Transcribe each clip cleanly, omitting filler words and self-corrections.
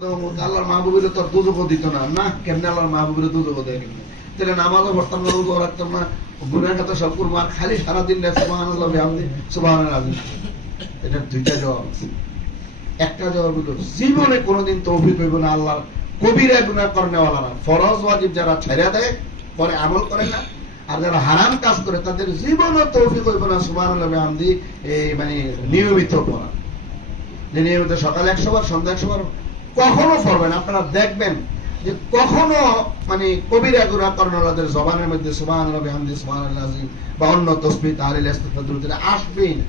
আল্লাহর মাহবুবের তোর দুজকও দিত না, না কেমনে আল্লাহর মাহবুবের দুজকও দেয় কেমনে? তাহলে নামাজও পড়তাম না, রোজাও রাখতাম না, গুনাহ খাতা সব করবো, আর খালি সারাদিন সুবহানাল্লাহ বিহামদি সুবহানাল আযীম। এটার দুইটা জবাব আছে। একটা জবাব হলো জীবনে কোনোদিন তৌফিক হইব না আল্লাহর কবিরা গুনাহ করনেওয়ালারা, ফরজ ওয়াজিব যারা ছেড়ে দেয় পরে আমল করে না, আর যারা হারাম কাজ করে তাদের জীবনও তৌফিক হইব না সুবহানাল্লাহ বিহামদি মানে নিয়মিত পড়া। যে নিয়মিত সকালে 100 বার, সন্ধ্যা 100 বার কখনো পড়বেন, আপনারা দেখবেন যে কখনো মানে কবিরা গুনাহ করনেওয়ালাদের জবানের মধ্যে সুবহানাল্লাহ বিহামদি সুবহানাল আযীম বা অন্য তাসবিহ তাহলিল ইস্তিগফার দুরূদ আসবেই না।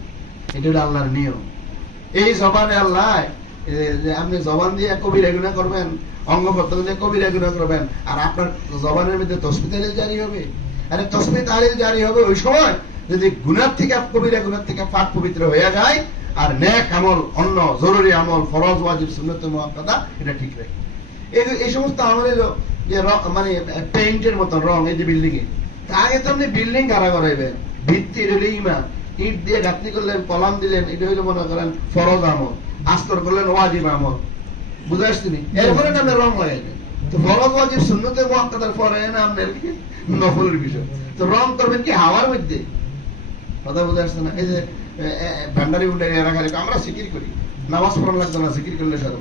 এটা হলো আল্লাহর নিয়ম। এই জবানে আল্লাহ যে আপনি জবান দিয়ে কবিরা গুনাহ করবেন, অঙ্গ প্রত্যঙ্গ দিয়ে কবিরা গুনাহ করবেন, আর আপনার জবানের মধ্যে তাসবিহ তাহলিল জারি হবে। আরে তাসবিহ তাহলিল জারি হবে ওই সময় যদি গুনাহ থেকে কবিরা গুনাহ থেকে পাক পবিত্র হয়ে যায়, আর নেক আমল, অন্য জরুরি আমল, ফরজ ওয়াজিব সুন্নাত মুআক্কাদা এটা ঠিক রাখে। এই সমস্ত আমলের যে মানে পেইন্টের মতো রং, এই যে বিল্ডিং এ আগে তো আপনি বিল্ডিং কারা করাইবেন, ভিত্তি হইলে ইমান, ইট দিয়ে গাঁথনি করলেন, কলাম দিলেন, এটা হইলে মনে করেন ফরজ আমল, আস্তর করলেন ওয়াজিব আমল, বুঝে আসছেন? এরপরে আপনি রং লাগাইবেন। তো ফরজ ওয়াজিব সুন্নাত মুআক্কাদার পরে না আপনার নফলের বিষয়, তো রং করবেন কি হাওয়ার মধ্যে? কথা বুঝে আসছে না? এই যে ভান্ডারি উন্ডারি এরা খালি আমরা জিকির করি, নামাজ পড়ানো লাগতো না, জিকির করলে সারা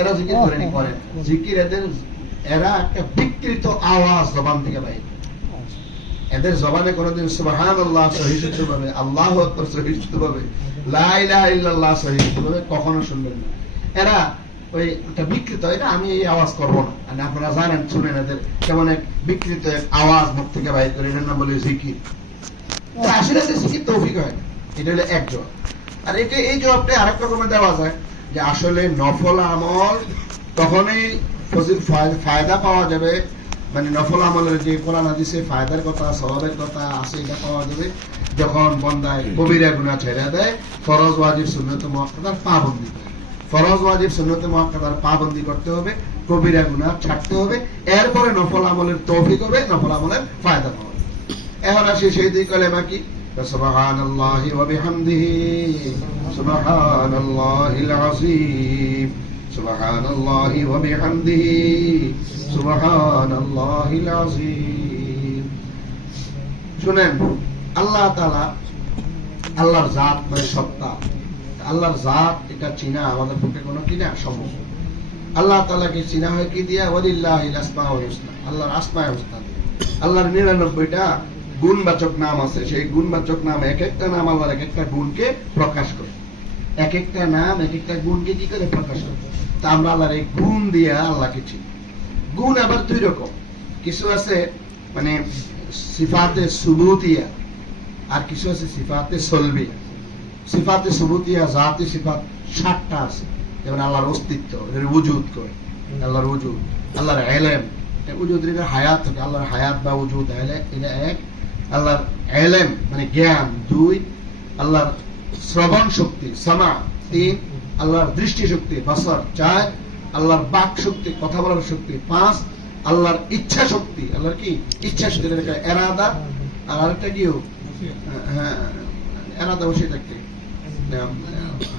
এরা জিকির করেনি, করে জিকির এরা একটা বিকৃত আওয়াজ জবান থেকে বাইরে। এদের জবানে কোনোদিন সুবহানাল্লাহ সহিষ্ণুভাবে, আল্লাহু আকবার সহিষ্ণুভাবে, লা ইলাহা ইল্লাল্লাহ সহিষ্ণুভাবে কখনো শুনবেন না। এরা ওই একটা বিকৃত, এটা আমি এই আওয়াজ করবো না, মানে আপনারা জানেন, শুনেন এদের কেমন এক বিকৃত এক আওয়াজ মুখ থেকে বাইরে করে, এটার নাম বলে জিকির। আসলে জিকির তৌফিক হয় না। এটা হলো এক জবাব। আর এটা এই জবাবটা আরেক রকমের দেওয়া যায় যে আসলে নফল আমল তখনই ফায়দা পাওয়া যাবে, মানে নফল আমলের যে কোরআন হাদিসে ফায়দার কথা, সওয়াবের কথা আছে, এটা পাওয়া যাবে যখন বান্দায় কবিরা গুনাহ ছেড়ে দেয়, ফরজ ওয়াজিব সুন্নাত মুআক্কাদার পাবন্দি করে। ফরজ ওয়াজিব সুন্নাত মুআক্কাদার পাবন্দি করতে হবে, কবিরা গুনাহ ছাড়তে হবে, এরপরে নফল আমলের তৌফিক হবে, নফল আমলের ফায়দা পাওয়া যাবে। এখন আসি সেই দুই কালেমা কি? সুবহানাল্লাহি ওয়া বিহামদিহি সুবহানাল্লাহিল আযীম, সুবহানাল্লাহি ওয়া বিহামদিহি সুবহানাল্লাহিল আযীম। শুনেন, আল্লাহ তাআলা, আল্লাহর জাত মানে সত্তা, আল্লাহর জাত এটা চিনা আমাদের পক্ষে কোনো কিনা সম্ভব। আল্লাহ তাআলাকে চিনা হয় কি দিয়া? ওয়ালিল্লাহিল আসমাউল হুসনা, আল্লাহর আসমায়ে হুসনা। আল্লাহর 99টা গুণবাচক নাম আছে, সেই গুণবাচক নাম এক একটা নাম আল্লাহর এক একটা গুণকে প্রকাশ করে, এক একটা নাম এক একটা গুণকে কি করে প্রকাশ করে। তা আমরা আল্লাহর এই গুণ দিয়া আল্লাহকে চিনি। গুণ আবার দুই রকম, কিছু আছে মানে সিফাতে সুবুতিয়া, আর কিছু আছে সিফাতে সলবিয়া। সিফাতে সুবুতিয়া জাতি সিফাত 60টা আছে, যেমন আল্লাহর অস্তিত্ব, ওজুদ করে, আল্লাহর ওজুদ, আল্লাহর ইলম, ওজুদের হায়াত, আল্লাহর হায়াত বা ওজুদ এটা এক, আল্লাহর ইলম মানে জ্ঞান 2, আল্লাহর শ্রবণ শক্তি সামা 3, আল্লাহর দৃষ্টি শক্তি বাসার 4, আল্লাহর বাক শক্তি কথা বলার শক্তি 5, আল্লাহর ইচ্ছা শক্তি, আল্লাহর কি ইচ্ছা শক্তি এরাদা, আর আরেকটা কি হ্যাঁ এরাদা বসে থাকতে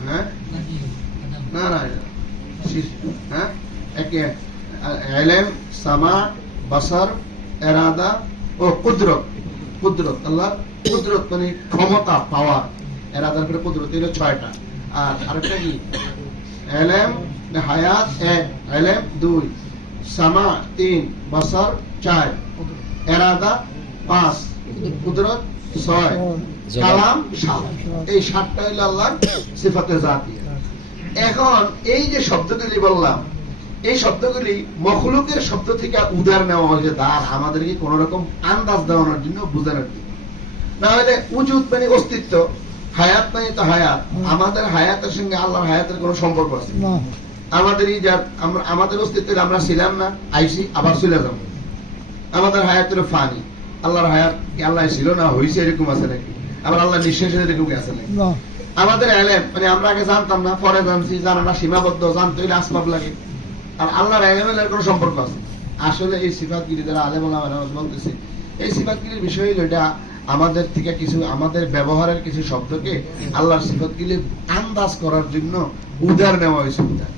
হ্যাঁ না না হ্যাঁ একে ইলম সামা বাসার এরাদা ও কুদরত। কুদরত আল্লাহর কুদরত মানে ক্ষমতা, পাওয়ার, এরাদার পরে কুদরত, এর 6টা। আর আরেকটা কি? ইলম হায়াত 1, ইলম 2, সামা 3, বাসার 4, এরাদা 5, কুদরত 6, কালাম 7। এই 7টা হলো আল্লাহর সিফাতে জাতিয়া। এখন এই যে শব্দগুলি বললাম, এই শব্দগুলি মখলুকের শব্দ থেকে উদার নেওয়া হয়েছে, তার আমাদেরকে কোন রকম আন্দাজ দেওয়ানোর জন্য, বোঝানোর জন্য। না হলে উজুদ মানে অস্তিত্ব, হায়াত মানে তো হায়াত, আমাদের হায়াতের সঙ্গে আল্লাহর হায়াতের কোন সম্পর্ক আছে? আমাদেরই যা আমাদের অস্তিত্ব, আমরা ছিলাম না, আইসি আবার চলে যাব। আমাদের হায়াত হলো ফানি, আল্লাহর হায়াত কি আল্লাহ ছিল না হয়েছে এরকম আছে নাকি? আবার আল্লাহ নিঃশ্বাস এরকম আছে নাকি? আমাদের ইলম মানে আমরা আগে জানতাম না, পরে জানছি, জানাটা সীমাবদ্ধ, জানতে হইলে আসবাব লাগে। আর আল্লাহর ইলমের কোন সম্পর্ক আছে? আসলে এই সিফাতগুলি যারা আলেম ওলামা বলতেছে, এই সিফাতগুলির বিষয় হলো এটা আমাদের থেকে কিছু, আমাদের ব্যবহারের কিছু শব্দকে আল্লাহর সিফাতগুলি আন্দাজ করার জন্য উদার নেওয়া হয়েছে। উদার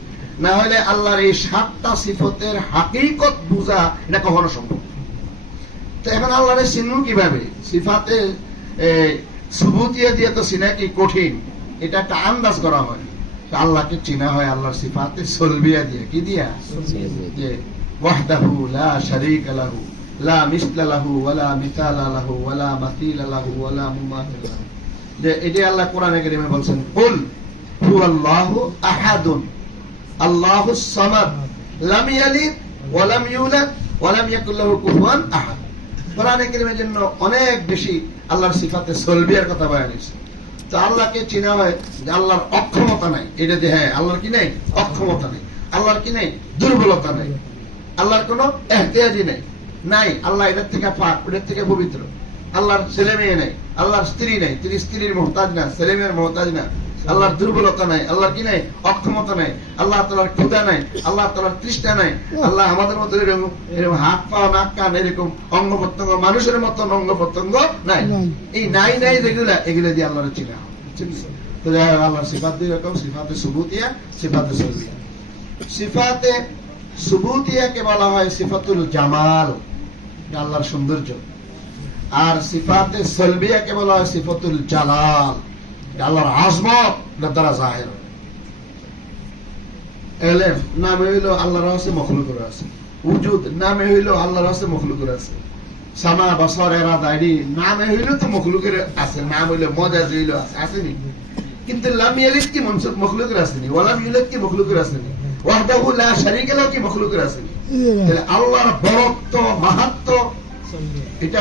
না হলে আল্লাহর এই 7টা সিফতের হাকিকত বুঝা এটা কখনো সম্ভব। তো এখন আল্লাহরে চিনু কিভাবে? সিফাতে সুবুতিয়া দিয়ে তো চিনা কি কঠিন, এটা একটা আন্দাজ করা হয়। আল্লাহকে চিনা হয় আল্লাহর সিফাতে সলবিয়া দিয়ে। কি দিয়া? যে ওয়াহদাহু লা শারীকা লাহু লা মিসলা লাহু ওয়ালা মিসালা লাহু ওয়ালা মাসিলা লাহু ওয়ালা মুমাসিলা লাহু। যে এটা আল্লাহ কোরআনে কারীমে বলেন, কুল হুয়াল্লাহু আহাদুন আল্লাহুস সামাদ লাম ইয়ালিদ ওয়া লাম ইউলাদ ওয়া লাম ইয়াকুল লাহু কুফুয়ান আহাদ। কোরআনে কারীমের জন্য অনেক বেশি আল্লাহর সিফাতে সলবিয়ার কথা বলা হয়েছে। তো আল্লাহকে চিনা হয় যে আল্লাহর অক্ষমতা নাই, এটা যে হ্যাঁ আল্লাহর কি নাই? অক্ষমতা নেই। আল্লাহর কি নাই? দুর্বলতা নেই। আল্লাহর কোনো এহতিয়াজি নেই, নাই। আল্লাহ এটার থেকে পাক, ওটার থেকে পবিত্র। আল্লাহর ছেলে মেয়ে নেই, আল্লাহর স্ত্রী নেই, তিনি স্ত্রীর মোহতাজ না, ছেলে মেয়ের মোহতাজ না। আল্লাহর দুর্বলতা নাই, আল্লাহর কি নাই? অক্ষমতা নাই। আল্লাহ তাআলার ক্ষুধা নাই, আল্লাহ তাআলার তৃষ্ণা নাই। আল্লাহ আমাদের মতো এরকম হাত পা নাক কান এরকম অঙ্গ প্রত্যঙ্গ, মানুষের মতন অঙ্গ প্রত্যঙ্গ নাই। এই নাই নাই এগুলা দিয়ে আল্লাহর চিনা হয়। তো যাই হোক, আল্লাহর সিফাত দুই রকম, সিফাতে সুবুতিয়া, সিফাতে সলবিয়া। সিফাতে সুবুতিয়াকে বলা হয় সিফাতুল জামাল, আল্লাহর সৌন্দর্য। আর সিফাতে সলবিয়াকে বলা হয় সিফাতুল জালাল, আল্লাহর আজমত দ্বারা জাহির হয়। এলেম নামে হইল আল্লাহর আছে, মখলুকের আছে। উজুদ নামে হইল আল্লাহর আছে, মখলুকের আছে। সামা বসর এরাদা এডি নামে হইল তো মখলুকের আছে, নাম হইল মজাজ হইল আছে, আসেনি। কিন্তু লাম ইয়ালিদ কি মনসুব মখলুকের আসেনি, ওয়ালাম ইউলাদ কি মখলুকের আসেনি, ওয়াহদাহু লা শারীকা লাহু কি মখলুকের আসেনি। তাহলে আল্লাহর বরত্ব মাহাত্ম্য এটা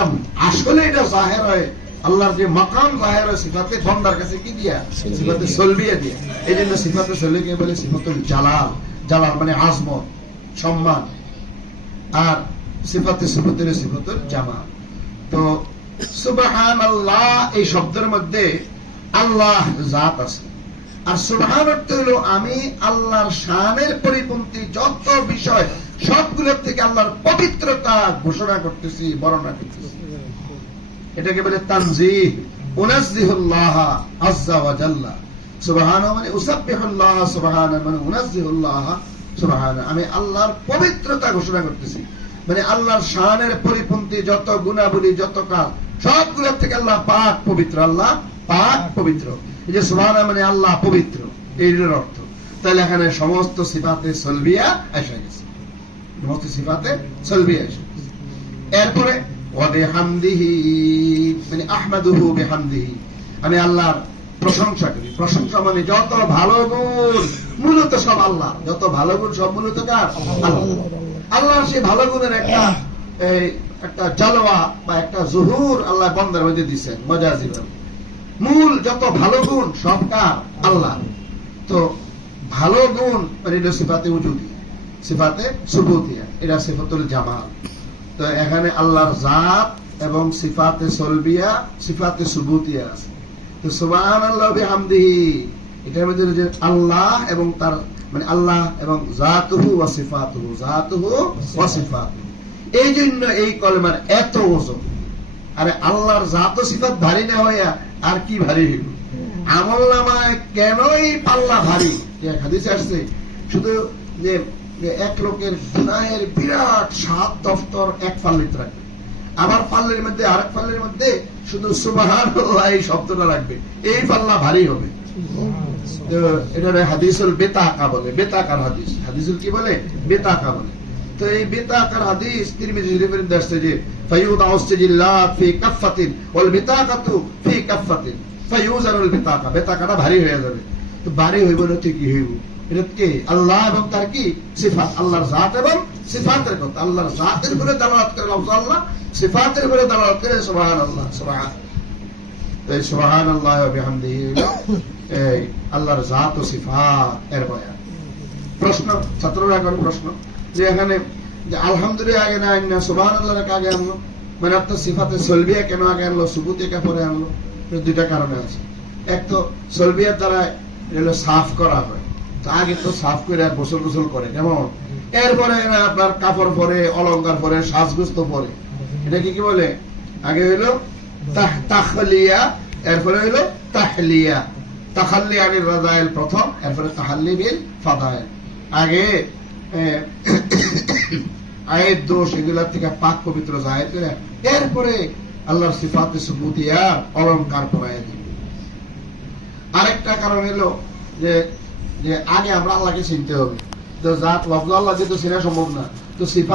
আসলে এটা জাহির হয়, আল্লাহর যে মাকাম জাহির হয় সিফাতে বন্দার কাছে কি দিয়া? সিফাতে সলবিয়া দিয়া। এই জন্য সিফাতে সলবিয়াকে বলে সিফাতুল জালাল। জালাল মানে আজমত, সম্মান। আর সিফাতে সুবুতের সিফাতুল জামাল। তো সুবহানাল্লাহ এই শব্দের মধ্যে আল্লাহ জাত আছে। আর সুবহান অর্থ হলো আমি আল্লাহর শানের পরিপন্থী যত বিষয় সবগুলোর থেকে আল্লাহর পবিত্রতা ঘোষণা করতেছি, বর্ণনা করতেছি। এটাকে বলে তানজিহ। উনাজ্জিহুল্লাহ আযজা ওয়া জাল্লা। সুবহানাহু মানে উসাব্বিহুল্লাহ, সুবহানাহু মানে উনাজ্জিহুল্লাহ সুবহানাহু, আমি আল্লাহর পবিত্রতা ঘোষণা করতেছি। মানে আল্লাহর শানের পরিপন্থী যত গুণাবলী, যত কাজ সবগুলোর থেকে আল্লাহ পাক পবিত্র, আল্লাহ পাক পবিত্র। এই যে সুবহানাহু মানে আল্লাহ পবিত্র, এর অর্থ। তাহলে এখানে সমস্ত সিফাতে সলবিয়া এসে গেছে, সমস্ত সিফাতে সলবিয়া এসে গেছে। এরপরে ওয়াবিহামদিহি মানে আহমাদুহু বিহামদিহি, আমি আল্লাহর প্রশংসা করি। প্রশংসা মানে যত ভালো গুণ মূলত সব আল্লাহ, যত ভালো গুণ সব মূলত কার? আল্লাহ। আল্লাহর সেই ভালো গুণের একটা জালওয়া বা একটা জুহুর আল্লাহ বান্দার মধ্যে দিচ্ছেন মজাজিবান। মূল যত ভালো গুণ সব কার? আল্লাহ। তো ভালো গুণ মানে এটা সিফাতে উজুদি, সিফাতে সুবুতিয়া, এটা সিফাতুল জামাল। তো এখানে আল্লাহর জাত এবং সিফাতে সলবিয়া, সিফাতে সুবুতিয়া আছে। তো সুবহানাল্লাহ বিহামদিহি এটার মধ্যে যে আল্লাহ এবং তার মানে আল্লাহ এবং জাতুহু ওয়া সিফাতুহু, জাতুহু ওয়া সিফাতুহু। এই জন্য এই কলেমার এত ওজন। আরে আল্লাহর জাত ও সিফাত ভারী না হইয়া আর কি ভারী হইল? আমলনামায় কেনই পাল্লা ভারী? হাদিসে আসছে শুধু যে এক লোকের গুনাহের বিরাট 7 দফতর এক পাল্লিতে রাখবে, আবার পাল্লের মধ্যে আরেক পাল্লের মধ্যে শুধু সুবহানাল্লাহ এই শব্দটা রাখবে, এই পাল্লা ভারী হবে। এটা হাদিসুল বেতাকা বলে, বেতাকার হাদিস। হাদিসুল কি বলে? বেতাকা বলে। তো এই বেতাকার হাদিস তিরমিজি শরীফের মধ্যে আসছে যে ফায়ুদাউ সিজিল্লাত ফি কাফফাতিন ওয়াল বিতাকাতু ফি কাফফাতিন ফায়ুজানুল বিতাকা, বেতাকাটা ভারী হয়ে যাবে। তো ভারী হইব না ঠিক কি হইব? এটা কি? আল্লাহ এবং তার কি সিফাত, আল্লাহর জাত এবং সিফাতের কথা। আল্লাহর জাতের উপরে দালালাত করে লফজ আল্লাহ, সিফাতের উপরে দালালাত করে সুবহানাল্লাহ। সুবহান, তো এই সুবহানাল্লাহ ওয়া বিহামদিহি এই আল্লাহর জাত ও সিফাত এর বয়ান। প্রশ্ন ছাত্ররা এখন প্রশ্ন যে এখানে যে আলহামদুলিল্লাহ আগে না আননা, সুবহানাল্লাহ আগে আনলো, মানে আপনার সিফাতে সলবিয়া কেন আগে আনলো, সুবুতিয়া পরে আনলো? দুইটা কারণে আছে। এক তো সলবিয়ার দ্বারা এগুলো সাফ করা হয়, তো আগে তো সাফ করে গোসল গোসল করে যেমন, এরপরে আপনার কাপড় পরে, অলংকার পরে, সাজগোজ তো পরে। এটা কি বলে? আগে হইলো তাখলিয়া, এরপরে হইলো তাহলিয়া। তাখাল্লি আনির রাদাইল প্রথম, এরপরে তাহাল্লি বিল ফাদাইল। আগে আয়ের দোষ এগুলার থেকে পাক পবিত্র জাহির করে এরপরে আল্লাহর সিফাতে সুবুতিয়া অলংকার পরায় দিবে। আরেকটা কারণ হলো যে যে আগে আমরা আল্লাহকে চিনতে হবে। তো জাত লফজ আল্লাহকে তো চেনা সম্ভব না, তো সিফাত